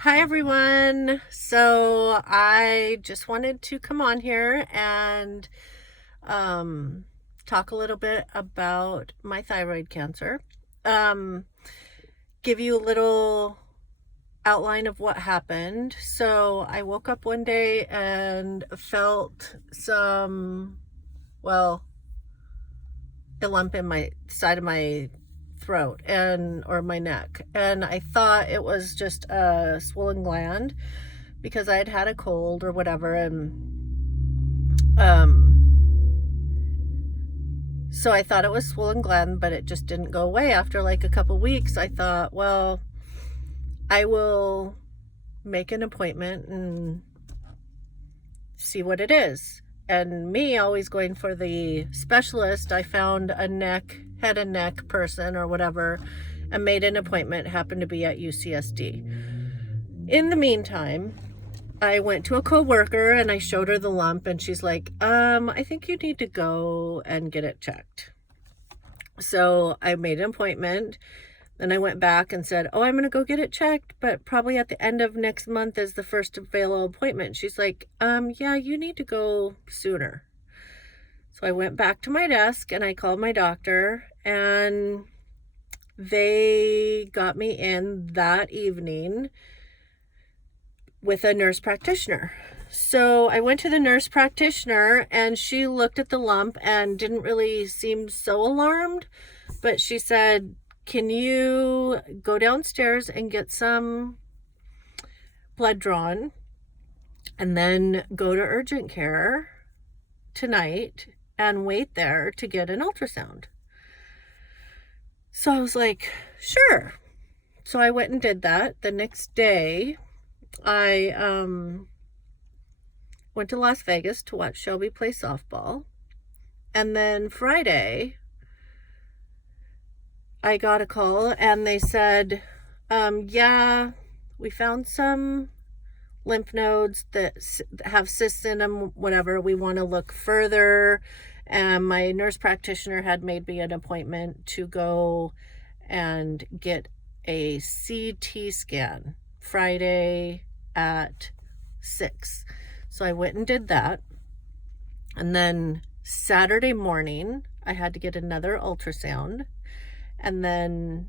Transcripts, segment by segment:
Hi everyone. So I just wanted to come on here and um, talk a little bit about my thyroid cancer. Um, give you a little outline of what happened. So I woke up one day and felt well, a lump in my side of my throat and or my neck, and I thought it was just a swollen gland because I had had a cold or whatever. And so I thought it was swollen gland, but it just didn't go away. After like a couple weeks, I thought, well, I will make an appointment and see what it is. And me always going for the specialist, I found a head and neck person or whatever and made an appointment. Happened to be at UCSD. In the meantime, I went to a coworker and I showed her the lump, and she's like, I think you need to go and get it checked. So I made an appointment. Then I went back and said, oh, I'm going to go get it checked, but probably at the end of next month is the first available appointment. She's like, yeah, you need to go sooner. So I went back to my desk and I called my doctor, and they got me in that evening with a nurse practitioner. So I went to the nurse practitioner and she looked at the lump and didn't really seem so alarmed, but she said, can you go downstairs and get some blood drawn and then go to urgent care tonight and wait there to get an ultrasound? So I was like, sure. So I went and did that. The next day, I went to Las Vegas to watch Shelby play softball. And then Friday, I got a call and they said, yeah, we found some lymph nodes that have cysts in them, whatever. We want to look further. And my nurse practitioner had made me an appointment to go and get a CT scan Friday at 6. So I went and did that. And then Saturday morning, I had to get another ultrasound. And then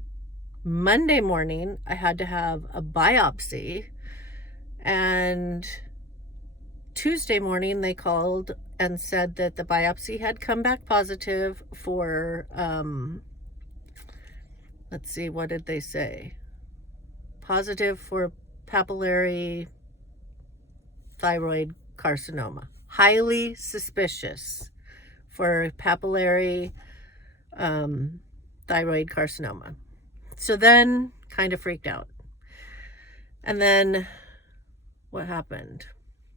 Monday morning, I had to have a biopsy. And Tuesday morning, they called and said that the biopsy had come back positive for, let's see, what did they say? Positive for papillary thyroid carcinoma. Highly suspicious for papillary thyroid carcinoma. So then, kind of freaked out. And then, what happened?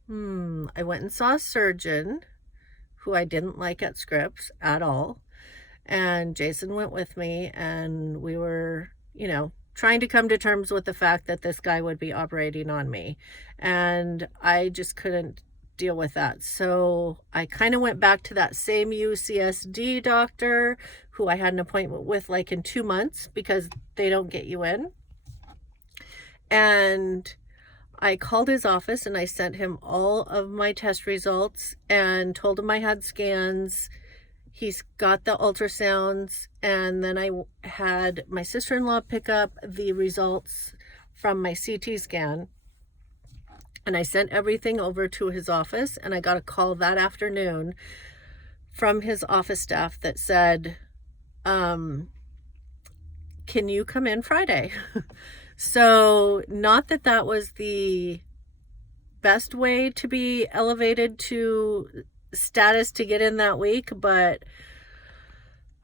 I went and saw a surgeon who I didn't like at Scripps at all. And Jason went with me, and we were, trying to come to terms with the fact that this guy would be operating on me. And I just couldn't deal with that. So I kind of went back to that same UCSD doctor who I had an appointment with like in 2 months because they don't get you in. And I called his office and I sent him all of my test results and told him I had scans. He's got the ultrasounds, and then I had my sister-in-law pick up the results from my CT scan, and I sent everything over to his office, and I got a call that afternoon from his office staff that said, can you come in Friday? So not that that was the best way to be elevated to status to get in that week, but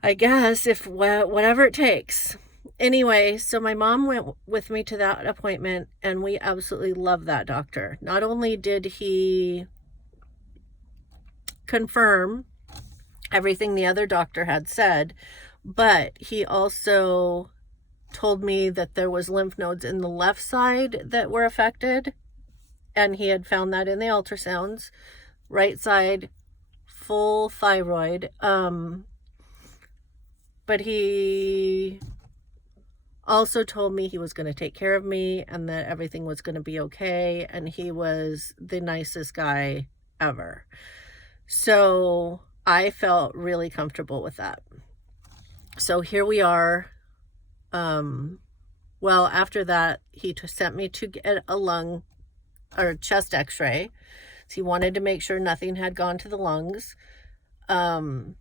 I guess if whatever it takes. Anyway, so my mom went with me to that appointment, and we absolutely love that doctor. Not only did he confirm everything the other doctor had said, but he also told me that there was lymph nodes in the left side that were affected, and he had found that in the ultrasounds. Right side, full thyroid. But he also told me he was going to take care of me and that everything was going to be okay. And he was the nicest guy ever. So I felt really comfortable with that. So here we are. Well, after that, he sent me to get a lung or chest x-ray. So he wanted to make sure nothing had gone to the lungs. And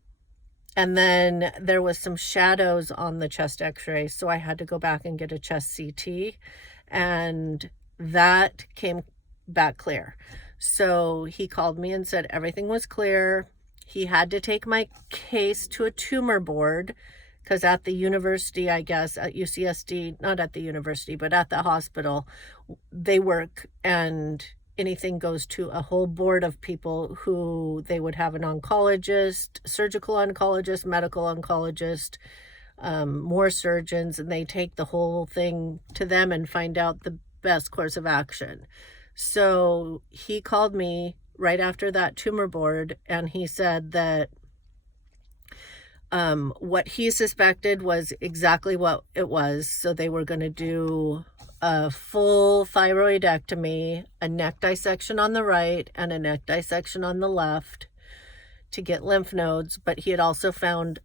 then there was some shadows on the chest x-ray, so I had to go back and get a chest CT, and that came back clear. So he called me and said everything was clear. He had to take my case to a tumor board because at the university, I guess, at UCSD, not at the university, but at the hospital, they work and anything goes to a whole board of people who they would have an oncologist, surgical oncologist, medical oncologist, more surgeons, and they take the whole thing to them and find out the best course of action. So he called me right after that tumor board, and he said that what he suspected was exactly what it was. So they were going to do a full thyroidectomy, a neck dissection on the right and a neck dissection on the left to get lymph nodes. But he had also found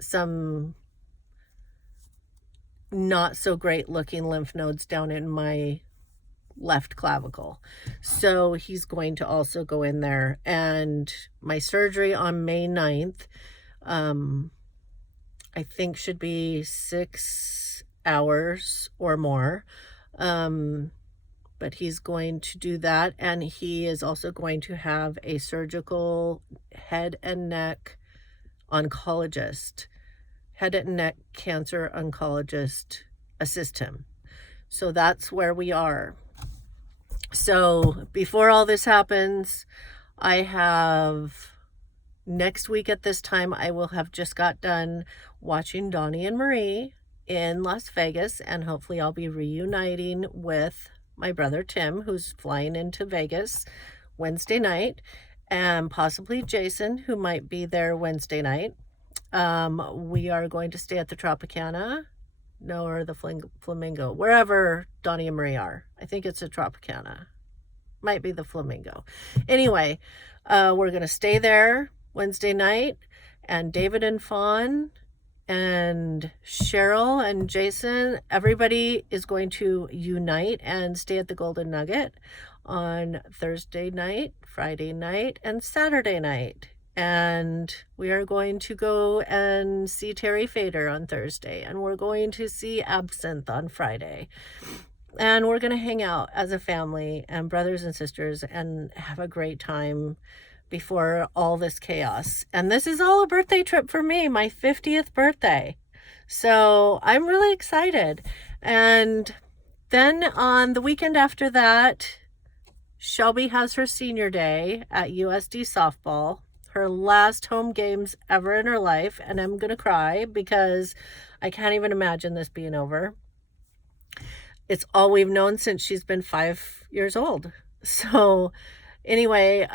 some not so great looking lymph nodes down in my left clavicle. So he's going to also go in there. And my surgery on May 9th, I think should be 6 hours or more. But he's going to do that. And he is also going to have a surgical head and neck oncologist, head and neck cancer oncologist assist him. So that's where we are. So before all this happens, I have next week at this time, I will have just got done watching Donnie and Marie in Las Vegas, and hopefully I'll be reuniting with my brother Tim, who's flying into Vegas Wednesday night, and possibly Jason, who might be there Wednesday night. We are going to stay at the Tropicana, or the Flamingo, wherever Donnie and Marie are. I think it's a Tropicana. Might be the Flamingo. Anyway, we're going to stay there Wednesday night, and David and Fawn and Cheryl and Jason, everybody is going to unite and stay at the Golden Nugget on Thursday night, Friday night, and Saturday night. And we are going to go and see Terry Fader on Thursday, and we're going to see Absinthe on Friday. And we're going to hang out as a family and brothers and sisters and have a great time before all this chaos. And this is all a birthday trip for me, my 50th birthday. So I'm really excited. And then on the weekend after that, Shelby has her senior day at USD softball, her last home games ever in her life. And I'm going to cry because I can't even imagine this being over. It's all we've known since she's been 5 years old. So anyway,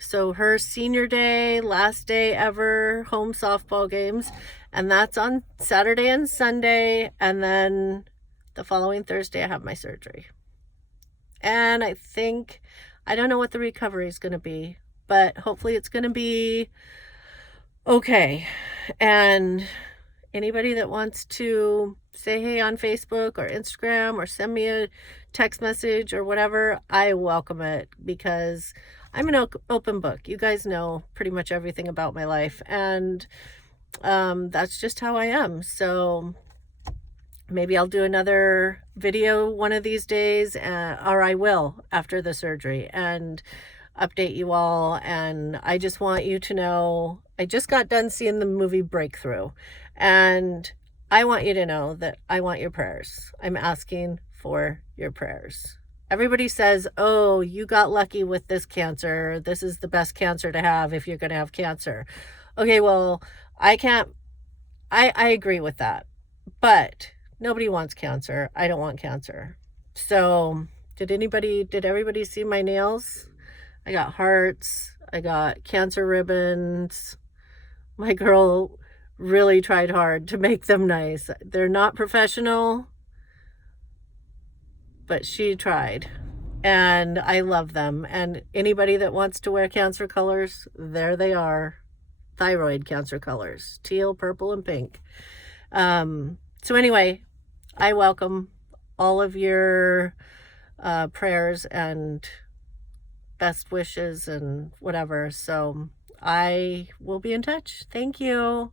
so her senior day, last day ever, home softball games, and that's on Saturday and Sunday, and then the following Thursday I have my surgery. And I don't know what the recovery is going to be, but hopefully it's going to be okay. And anybody that wants to say hey on Facebook or Instagram or send me a text message or whatever, I welcome it, because I'm an open book. You guys know pretty much everything about my life, and that's just how I am. So maybe I'll do another video one of these days, or I will after the surgery, and update you all. And I just want you to know, I just got done seeing the movie Breakthrough, and I want you to know that I want your prayers. I'm asking for your prayers. Everybody says, oh, you got lucky with this cancer. This is the best cancer to have if you're going to have cancer. Okay, well, I agree with that. But nobody wants cancer. I don't want cancer. So did everybody see my nails? I got hearts. I got cancer ribbons. My girl really tried hard to make them nice. They're not professional, but she tried. And I love them. And anybody that wants to wear Cancer colors, there they are. Thyroid Cancer colors, teal, purple, and pink. So anyway, I welcome all of your prayers and best wishes and whatever. So I will be in touch. Thank you.